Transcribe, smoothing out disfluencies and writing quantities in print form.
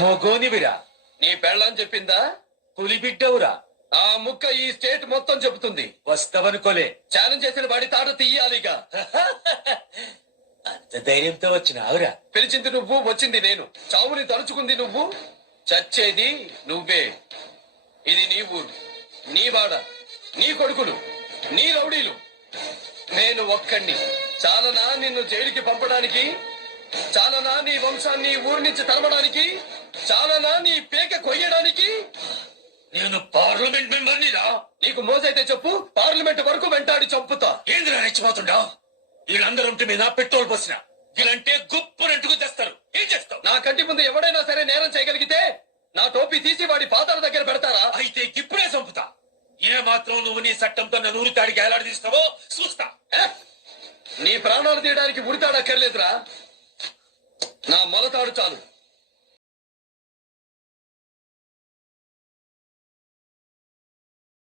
మొగోనివిరా, నీ పెళ్ళని చెప్పిందా? పులి బిడ్డవురా. ఆ ముక్క ఈ స్టేట్ మొత్తం చెబుతుంది. వస్తావనుకోలే. ఛాలెంజ్ చేసిన వాడి తాట తీయాలిగా. అంత ధైర్యంతో వచ్చినావురా. పిలిచింది నువ్వు, వచ్చింది నేను. చావుని తలుచుకుంది నువ్వు, చచ్చేది నువ్వే. ఇది నీ ఊరు, నీ వాడ, నీ కొడుకులు, నీ రౌడీలు. నేను ఒక్కడిని. చాలనా నిన్ను జైలుకి పంపడానికి? చాలనా నీ వంశాన్ని ఊరి నుంచి తరమడానికి? చాలనా నీ పేక కొయ్యడానికి? నేను పార్లమెంట్ మెంబర్ని రా. నీకు మోజైతే చెప్పు, పార్లమెంట్ వరకు వెంటాడి చంపుతా. ఏందిరా రెచ్చిపోతుండా? వీళ్ళందరూ ఉంటే మీద పెట్రోల్ పోసిన వీళ్ళంటే గుప్పునట్టుకు తెస్తారు. ఏం చేస్తావు? నా కంటి ముందు ఎవడైనా సరే నేరం చేయగలిగితే నా టోపీ తీసి వాడి పాదాల దగ్గర పెడతారా? అయితే ఇప్పుడే చంపుతా. ఏ మాత్రం నువ్వు నీ చట్టంతో నన్ను ఊరితాడికి ఏలాడదీస్తావో చూస్తా. నీ ప్రాణాలు తీయడానికి ఉరితాడక్కర్లేదురా, నా మొలతాడు చాలు.